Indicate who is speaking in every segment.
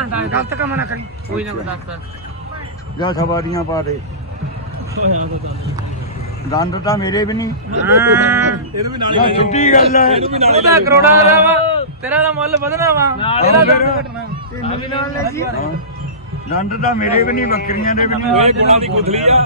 Speaker 1: ਗਲਤ ਕੰਮ ਨਾ ਕਰੀ ਕੋਈ ਨਾ ਦੱਸ
Speaker 2: ਜਾਂ ਸਵਾਰੀਆਂ ਪਾ ਦੇ ਦੰਦ ਤਾਂ ਮੇਰੇ ਵੀ ਨਹੀਂ
Speaker 3: ਇਹਨੂੰ ਵੀ ਨਾਲ ਹੀ
Speaker 2: ਸਿੱਧੀ ਗੱਲ ਹੈ
Speaker 4: ਉਹਦਾ ਕਰੋੜਾਂ ਦਾ ਵਾ ਤੇਰਾ ਦਾ ਮੁੱਲ ਵਧਣਾ ਵਾ ਤੇਰਾ ਦਾ ਘਟਣਾ
Speaker 1: ਤੈਨੂੰ ਵੀ ਨਾਲ ਲੈ ਜੀ
Speaker 2: ਦੰਦ ਤਾਂ ਮੇਰੇ ਵੀ ਨਹੀਂ ਬੱਕਰੀਆਂ ਦੇ ਵੀ ਨਹੀਂ
Speaker 3: ਓਏ ਗੁਣਾ ਦੀ ਕੁਦਲੀ ਆ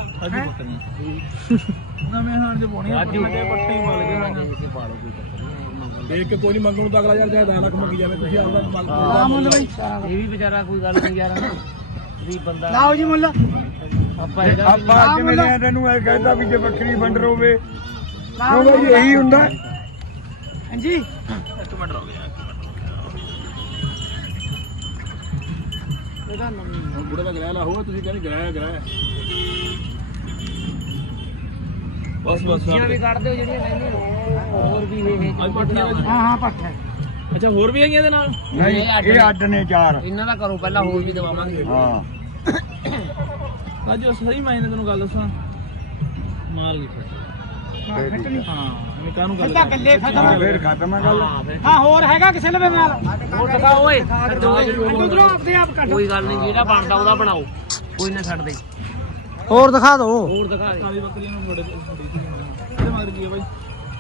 Speaker 4: ਨਵੇਂ ਹਾਣ ਚ ਪਾਉਣੀ ਆ ਪੱਟੇ ਹੀ ਮਲ ਗਏ
Speaker 3: ਦੇਖ ਕੇ ਕੋਈ ਨਹੀਂ ਮੰਗਣ ਨੂੰ ਤਾਂ ਅਗਲਾ ਯਾਰ ਚਾਹੇ 10 ਲੱਖ ਮੰਗੀ ਜਾਵੇ ਤੁਸੀਂ ਆਪਦਾ ਮੰਗ
Speaker 1: ਆ ਮੁੱਲ ਬਈ
Speaker 4: ਇਹ ਵੀ ਵਿਚਾਰਾ ਕੋਈ ਗੱਲ ਨਹੀਂ ਯਾਰ ਗਰੀਬ ਬੰਦਾ
Speaker 1: ਲਾਓ ਜੀ ਮੁੱਲ
Speaker 4: ਆਪਾਂ ਇਹਦਾ
Speaker 2: ਆਪਾਂ ਅੱਜ ਮੇਰੇ ਤੈਨੂੰ ਇਹ ਕਹਿੰਦਾ ਵੀ ਜੇ ਬੱਕਰੀ ਵੰਡਰ ਹੋਵੇ ਉਹ ਬਈ ਇਹੀ ਹੁੰਦਾ
Speaker 1: ਹਾਂਜੀ
Speaker 4: ਇੱਕ ਮਿੰਟ ਰੁਕ ਜਾ
Speaker 1: ਇਹਦਾ ਨਵੀਂ
Speaker 3: ਬੁੜੇ ਦਾ ਗ੍ਰਹਿ ਲਾ ਹੋ ਤੁਸੀਂ ਕਹਿੰਦੇ ਗ੍ਰਹਿ ਬਸ
Speaker 4: ਬੱਚੀਆਂ ਵੀ ਕੱਢ ਦਿਓ ਜਿਹੜੀਆਂ ਲੈਣੀਆਂ ਹੋਰ ਵੀ ਇਹ
Speaker 1: ਹਾਂ ਪੱਠ ਹੈ
Speaker 4: ਅੱਛਾ ਹੋਰ ਵੀ ਹੈਗੀਆਂ ਇਹਦੇ ਨਾਲ
Speaker 2: ਨਹੀਂ ਇਹ ਅੱਡ ਨੇ ਚਾਰ
Speaker 4: ਇਹਨਾਂ ਦਾ ਕਰੋ ਪਹਿਲਾਂ ਹੋਰ ਵੀ ਦਵਾਵਾਂਗੇ
Speaker 2: ਹਾਂ
Speaker 4: ਅੱਜ ਸਹੀ ਮੈਂ ਤੈਨੂੰ ਗੱਲ ਦੱਸਾਂ ਮਾਲ ਨਹੀਂ
Speaker 1: ਖੱਟਣੀ
Speaker 4: ਹਾਂ ਮੈਂ ਕਾਹਨੂੰ ਗੱਲ
Speaker 1: ਅੱਧਾ ਗੱਲੇ ਖਤਮ
Speaker 2: ਫੇਰ ਖਤਮ ਹੈ ਗੱਲ
Speaker 1: ਹਾਂ ਹੋਰ ਹੈਗਾ ਕਿਸੇ ਲਵੇ ਨਾਲ
Speaker 4: ਹੋਰ ਦਿਖਾ ਓਏ
Speaker 1: ਉਧਰੋਂ ਆਪਦੇ ਆਪ ਕੱਢ
Speaker 4: ਕੋਈ ਗੱਲ ਨਹੀਂ ਜਿਹੜਾ ਬਣਦਾ ਉਹਦਾ ਬਣਾਓ ਕੋਈ ਨਾ ਛੱਡ ਦੇ
Speaker 1: ਹੋਰ ਦਿਖਾ ਦੋ
Speaker 4: ਹੋਰ ਦਿਖਾ ਦੇ
Speaker 3: ਕਾਲੀ ਬੱਕਰੀਆਂ ਨੂੰ ਬੜੇ ਇਹਦੇ ਮਗਰ ਕੀ ਹੈ ਬਾਈ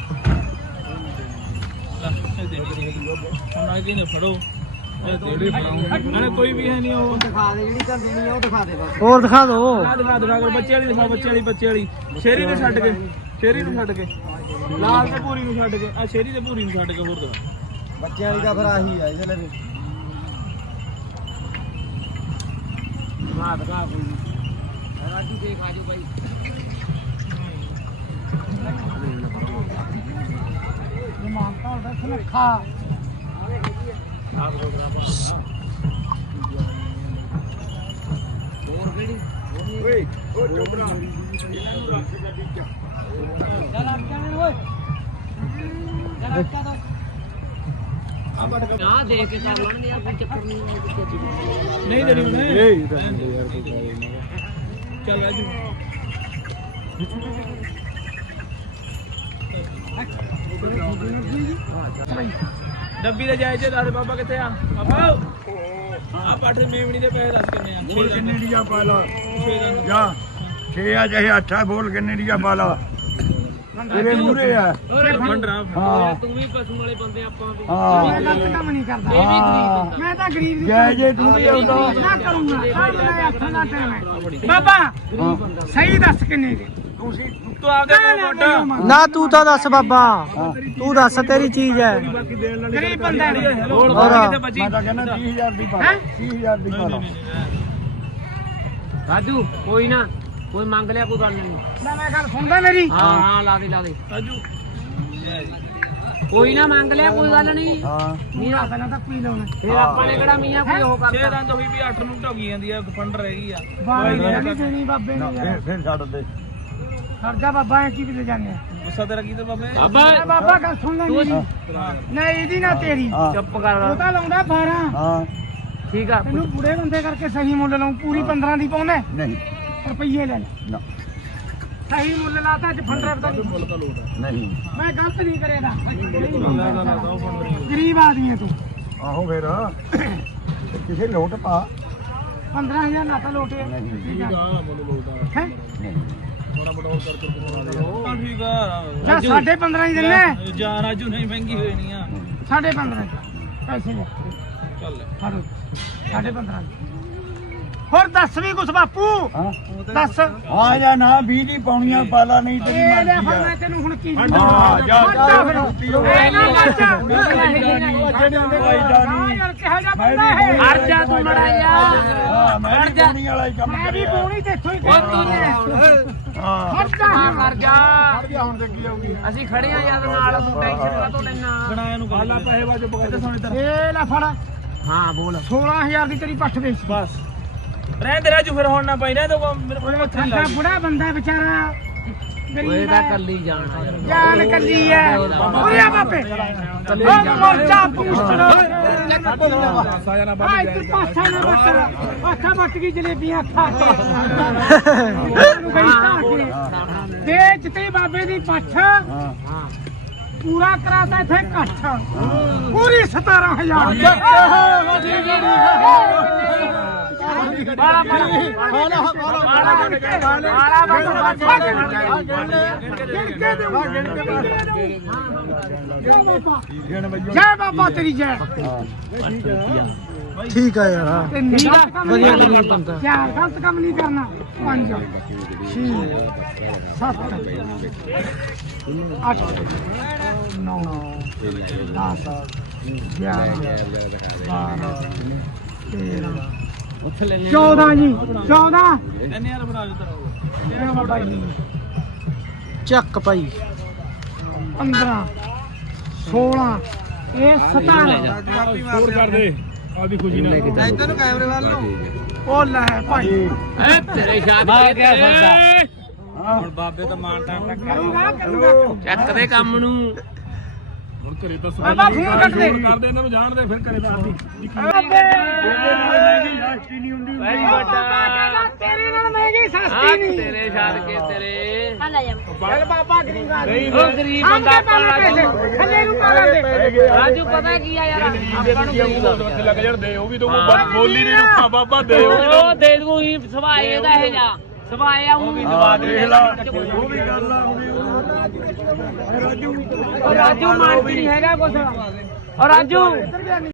Speaker 3: ਲੈ ਇਹ ਦੇਣੀ ਹੈਗੀ ਹੁਣ ਆ ਕੇ ਨੇ ਫੜੋ ਇਹ ਦੇੜੀ ਫੜਾਉਂ ਨਾਲੇ ਕੋਈ ਵੀ ਹੈ ਨਹੀਂ ਉਹ
Speaker 1: ਦਿਖਾ ਦੇ ਜਿਹੜੀ ਕਰ ਦੇਣੀ ਉਹ ਦਿਖਾ ਦੇ ਬਸ
Speaker 4: ਹੋਰ ਦਿਖਾ ਦੋ ਦਿਖਾ ਕਰ ਬੱਚੇ ਵਾਲੀ ਦਿਖਾ ਬੱਚੇ ਵਾਲੀ ਸ਼ੇਰੀ ਨੂੰ ਛੱਡ ਕੇ ਲਾਲ ਤੇ ਪੂਰੀ ਨੂੰ ਛੱਡ ਕੇ ਆ ਸ਼ੇਰੀ ਤੇ ਪੂਰੀ ਨੂੰ ਛੱਡ ਕੇ ਹੋਰ ਦਿਖਾ
Speaker 1: ਬੱਚਿਆਂ ਵਾਲੀ ਦਾ ਫਿਰ ਆਹੀ ਆ ਇਹਦੇ ਲਈ
Speaker 4: ਦਿਖਾ ਕੋਈ ਰਾਜੂ ਦੇਖ ਆਜੋ ਬਾਈ
Speaker 1: ਇਹ ਮਾਨਤਾ ਹੁੰਦਾ ਸੁਨੱਖਾ
Speaker 4: ਹੋਰ ਕਿਹੜੀ
Speaker 2: ਓਏ ਉਹ ਚੋਬੜਾ
Speaker 1: ਚੱਲ ਆ ਜਾਣੇ ਓਏ ਚੱਲ ਆ ਦੋ
Speaker 4: ਆ ਦੇਖ ਕੇ ਕਰ ਲੈਣਗੇ ਯਾਰ ਕੋਈ ਚੱਕਰ ਨਹੀਂ
Speaker 3: ਨਹੀਂ ਦੇਣੀ ਉਹਨੇ ਇਹ ਯਾਰ ਕੋਈ ਚੱਲ ਰਾਜੂ
Speaker 4: ਡੱਬੀ ਦੇ ਜਾਇਜ਼ ਦੱਸ ਬਾਬਾ ਕਿੱਥੇ ਆ ਬਾਬਾ ਆ ਪਾਠੇ ਮੇਵਣੀ ਦੇ ਪੈਸੇ ਦੱਸ ਕਿੰਨੇ ਆ
Speaker 2: ਬੋਲ ਕਿੰਨੇ ਦੀਆਂ ਪਾ ਲਾ
Speaker 4: 6 ਦਾ
Speaker 2: ਜਾ 6 ਆ ਚਾਹੇ 8 ਆ ਬੋਲ ਕਿੰਨੇ ਦੀਆਂ ਪਾ ਲਾ ਤੇਰੇ ਮੂਹਰੇ ਆ
Speaker 4: ਫੰਡਰਾ
Speaker 2: ਹਾਂ
Speaker 4: ਤੂੰ ਵੀ ਪਸ਼ੂ ਵਾਲੇ ਬੰਦੇ ਆਪਾਂ ਵੀ
Speaker 2: ਹਾਂ
Speaker 1: ਮੈਂ ਗਲਤ ਕੰਮ ਨਹੀਂ ਕਰਦਾ
Speaker 4: ਇਹ ਵੀ ਗਰੀਬ ਬੰਦਾ
Speaker 1: ਮੈਂ ਤਾਂ ਗਰੀਬ
Speaker 2: ਜੈ ਜੇ ਤੂੰ ਵੀ ਆਉਂਦਾ
Speaker 1: ਨਾ ਕਰੂੰਗਾ ਮੈਂ ਅੱਖਾਂ ਦਾ ਟਾਈਮ ਹੈ ਬਾਬਾ ਸਹੀ ਦੱਸ ਕਿੰਨੇ ਦੇ
Speaker 4: ਤੂੰ ਆਪਦੇ ਮੋਟਾ
Speaker 1: ਨਾ ਤੂੰ ਤਾਂ ਦੱਸ ਬਾਬਾ ਤੂੰ ਦੱਸ ਤੇਰੀ ਚੀਜ਼ ਹੈ
Speaker 3: ਬਾਕੀ ਦੇਣ ਵਾਲੀ
Speaker 1: ਗਰੀਬ ਬੰਦਾ ਨਹੀਂ
Speaker 4: ਹੋਰ ਕਿਤੇ ਬੱਜੀ
Speaker 2: ਮੈਂ ਤਾਂ ਕਹਿੰਦਾ 30000 ਦੀ ਪਾ ਲਾ 30000 ਦੀ ਪਾ ਲਾ
Speaker 4: ਰਾਜੂ ਕੋਈ ਨਾ ਕੋਈ ਮੰਗ ਲਿਆ ਕੋਈ ਗੱਲ ਨਹੀਂ
Speaker 1: ਨਾ ਮੈਂ ਗੱਲ ਸੁਣਦਾ ਮੇਰੀ
Speaker 4: ਹਾਂ ਲਾ ਦੇ
Speaker 3: ਰਾਜੂ
Speaker 4: ਕੋਈ ਨਾ ਮੰਗ ਲਿਆ ਕੋਈ ਗੱਲ ਨਹੀਂ
Speaker 2: ਹਾਂ
Speaker 1: ਮੀਆਂ ਪਹਿਲਾਂ ਤਾਂ ਪੀ ਲਾਉਣਾ
Speaker 4: ਫੇਰ ਆਪਾਂ ਨੇ ਕਿਹੜਾ ਮੀਆਂ ਕੋਈ ਉਹ
Speaker 3: 6
Speaker 4: ਕਰਦਾ
Speaker 3: ਦੰਦ ਹੋਈ ਵੀ 8 ਨੂੰ ਢੋਗੀ ਜਾਂਦੀ ਆ ਫੰਡ ਰਹਿ ਆ
Speaker 1: ਬਾਈ ਨਹੀਂ ਦੇਣੀ ਬਾਬੇ
Speaker 2: ਨਾ
Speaker 1: ਨੇ ਯਾਰ
Speaker 2: ਫਿਰ ਛੱਡ ਦੇ
Speaker 1: ਖਰਜਾ ਬਾਬਾ ਐ ਕੀ ਕਿਤੇ ਜਾਂਦੇ ਆ
Speaker 3: ਗੁੱਸਾ ਤੇਰਾ ਕੀ ਤੇ ਬਾਬੇ
Speaker 1: ਐ
Speaker 4: ਬਾਬਾ
Speaker 1: ਬਾਬਾ ਗੱਲ ਸੁਣ ਲੈ ਮੇਰੀ ਨਹੀਂ ਇਹਦੀ ਨਾ ਤੇਰੀ
Speaker 2: ਹਾਂ
Speaker 4: ਚੁੱਪ ਕਰ
Speaker 1: ਉਹ ਤਾਂ ਲਾਉਂਦਾ 12
Speaker 2: ਹਾਂ
Speaker 4: ਠੀਕ ਆ
Speaker 1: ਤੈਨੂੰ ਬੁੜੇ ਬੰਦੇ ਕਰਕੇ ਸਹੀ ਮੁੱਲ ਲਾਉਂ ਪੂਰੀ 15 ਦੀ ਪਾਉਣਾ
Speaker 2: ਨਹੀਂ
Speaker 1: ਰੁਪਈਏ ਲੈ ਲੈ
Speaker 2: ਨਾ
Speaker 1: ਸਹੀ ਮੁੱਲ ਲਾਤਾ ਅੱਜ ਫੰਡਰ ਦਾ ਨਹੀਂ
Speaker 2: ਨਹੀਂ
Speaker 1: ਮੈਂ ਗਲਤ ਨਹੀਂ ਕਰੇਗਾ ਗਰੀਬ ਆਦਮੀ ਹੈ ਤੂੰ
Speaker 2: ਆਹੋ ਫਿਰ ਕਿਸੇ ਲੋਟ ਪਾ
Speaker 1: 15000 ਲਾਤਾ ਲੋਟੇ
Speaker 2: ਨਹੀਂ
Speaker 3: ਹਾਂ ਮੋਲ ਲੋਟਾ
Speaker 1: ਹੈ
Speaker 2: ਨਹੀਂ
Speaker 3: ਥੋੜਾ ਮੋਟਾ ਹੋਰ ਕਰ ਠੀਕ ਆ
Speaker 1: ਜਾਂ 15.5 ਹੀ ਦਿੰਨੇ
Speaker 3: ਜਾ ਰਾਜੂ ਨਹੀਂ ਮਹਿੰਗੀ ਹੋਈ ਨਹੀਂ ਆ
Speaker 1: 15.5 ਪੈਸੇ ਲੈ
Speaker 3: ਚੱਲ
Speaker 1: ਹਲੋ 15.5 ਹੋਰ ਦੱਸ ਵੀ ਕੁਛ ਬਾਪੂ
Speaker 2: ਹਾਂ
Speaker 1: ਦੱਸ
Speaker 2: ਆ ਜਾ ਨਾ 20 ਦੀ ਪਾਉਣੀਆਂ ਪਾਲਾ ਨਹੀਂ ਤੇਰੀ
Speaker 1: ਇਹ ਲੈ
Speaker 2: ਮਰਜ਼ੀ
Speaker 1: ਫਿਰ
Speaker 2: ਆ
Speaker 1: ਮੈਂ ਤੈਨੂੰ ਹੁਣ ਕੀ
Speaker 2: ਹਾਂ ਜਾ
Speaker 1: ਇਹ ਨਾ ਬੱਚਾ ਯਾਰ ਕਿਹੋ ਜਿਹਾ ਬੰਦਾ ਹੈ
Speaker 4: ਹਟ ਜਾ ਤੂੰ ਮੜਾ ਯਾਰ
Speaker 2: ਹਾਂ ਮੈਂ ਵੀ ਪਾਉਣੀ ਵਾਲਾ ਹੀ ਕੰਮ
Speaker 1: ਮੈਂ ਵੀ
Speaker 2: ਕਰਿਆ
Speaker 1: ਪੂਣੀ ਤੇ ਇੱਥੋਂ ਹੀ
Speaker 2: ਹਾਂ
Speaker 1: ਹਟ ਜਾ
Speaker 4: ਮਰ ਜਾ
Speaker 2: ਹੁਣ ਜੱਗੀ ਆਉਗੀ
Speaker 4: ਅਸੀਂ ਖੜੇ ਆ ਯਾਰ ਨਾਲ ਤੂੰ ਟੈਨਸ਼ਨ ਕਾ ਤੋਂ ਲੈਣਾ
Speaker 3: ਬਣਾਇਆ ਨੂੰ ਗੱਲ ਪੈਸੇ ਵਾਜੋ ਬਗਾਇਦੇ ਸੋਨੇ ਤਰ
Speaker 1: ਇਹ ਲੈ ਫੜ
Speaker 4: ਹਾਂ ਬੋਲ
Speaker 1: 16000 ਦੀ ਤੇਰੀ ਪੱਠ ਵੇਚ
Speaker 3: ਬਸ ਰਹਿ ਦੇ ਰਾਜੂ ਫਿਰ ਹੁਣ ਨਾ ਪਈ ਰਹਿ ਦੋ ਮੇਰੇ ਕੋਲ ਮੱਥੇ
Speaker 1: ਸਾਡਾ ਬੁੜਾ ਬੰਦਾ ਵਿਚਾਰਾ
Speaker 4: ਓਏ
Speaker 1: ਗਰੀਬ
Speaker 4: ਤਾਂ
Speaker 1: ਹੈ
Speaker 4: ਕੱਲੀ ਜਾਣਾ ਯਾਰ
Speaker 1: ਜਾਨ ਕੱਲੀ ਹੈ ਓਏ ਆ ਬਾਪੇ ਉਹ ਮੋਰਚਾ ਪੁੱਛਣਾ
Speaker 3: ਸਾਇਆ ਨਾ
Speaker 1: ਆ ਇੱਧਰ ਪਾਸਾ ਨਾ ਬੱਟ ਪਾਸਾ ਬੱਟ ਗਈ ਜਲੇਬੀਆਂ ਖਾ ਕੇ ਉਹਨੂੰ ਗਈ ਖਾ ਕੇ ਵੇਚਤੇ ਬਾਬੇ ਦੀ ਪੱਠ
Speaker 2: ਹਾਂ
Speaker 4: ਹਾਂ
Speaker 1: ਪੂਰਾ ਕਰਾਤਾ ਇੱਥੇ ਇਕੱਠ ਪੂਰੀ 17000 ਬਾਲਾ ਬਾਲਾ ਜੈ ਬਾਬਾ ਤੇਰੀ ਜੈ
Speaker 5: ਠੀਕ ਆ ਯਾਰ ਹਾਂ।
Speaker 1: ਤੇ ਨੀਲਾ
Speaker 5: ਵਧੀਆ ਗਰੀਬ ਬੰਦਾ।
Speaker 1: ਚਾਰ ਗਲਤ ਕੰਮ ਨਹੀਂ ਕਰਨਾ 5 6 7 8 9 10 11 12 13 14 ਜੀ 14
Speaker 4: ਇੰਨੇ ਯਾਰ ਫੜਾ ਦਿੱਤਾ
Speaker 1: ਇਹ ਬਾਬਾ ਜੀ
Speaker 5: ਚੱਕ ਭਾਈ
Speaker 1: 15 16 ਇਹ 17
Speaker 3: ਹੋਰ ਕਰ ਦੇ ਆਦੀ ਖੁਸ਼ੀ ਨਾਲ
Speaker 4: ਇੱਧਰ ਨੂੰ ਕੈਮਰੇ ਵੱਲ ਨੂੰ
Speaker 1: ਉਹ ਲੈ ਭਾਈ
Speaker 3: ਤੇਰੇ ਸ਼ਾਦ ਕੇ
Speaker 4: ਹੁਣ ਬਾਬੇ ਤਾਂ ਮਾਨਟਾਂ ਤੱਕ
Speaker 1: ਕਰੂਗਾ ਕਰੂਗਾ
Speaker 3: ਚੱਕ ਦੇ ਕੰਮ ਨੂੰ ਹੁਣ ਘਰੇ ਤਾਂ
Speaker 1: ਬਾਬਾ ਫੋਨ ਕੱਟ ਦੇ
Speaker 3: ਕਰਦੇ ਇਹਨਾਂ ਨੂੰ ਜਾਣ ਦੇ ਫਿਰ ਘਰੇ ਤਾਂ ਆਦੀ
Speaker 1: ਵੈਰੀ ਤੇਰੇ ਨਾਲ ਮਹਿੰਗੀ ਸਸਤੀ ਨਹੀਂ
Speaker 3: ਤੇਰੇ ਸ਼ਾਦ ਕੇ ਤੇਰੇ
Speaker 1: ਚੱਲ ਬਾਬਾ ਗਰੀਬ ਆਦਮੀ
Speaker 3: ਉਹ ਗਰੀਬ ਬੰਦਾ ਆਪਾਂ
Speaker 1: ਥੱਲੇ ਨੂੰ ਪਾ ਦੇ
Speaker 3: ਰਾਜੂ ਪਤਾ ਕੀ ਆ ਯਾਰ ਆਪਾਂ ਨੂੰ ਗਰੀਬ
Speaker 2: ਉੱਥੇ ਲੱਗ ਜਾਣ ਦੇ ਉਹ ਵੀ ਤੂੰ ਬੋਲੀ ਨਹੀਂ ਰੁੱਖਾ ਬਾਬਾ ਦੇ ਉਹ ਵੀ
Speaker 3: ਉਹ ਦੇ ਦੂ ਹੀ ਸਵਾਏ ਇਹਦਾ ਇਹ ਜਾ ਸਵਾਏ ਆ ਉਹ ਵੀ ਦਵਾ ਦੇ
Speaker 2: ਦੇਖ ਲਾ ਉਹ ਵੀ ਗੱਲ ਆ
Speaker 1: ਰਾਜੂ ਮਾਨਸੀ ਹੈਗਾ ਕੁਛ ਔਰ ਰਾਜੂ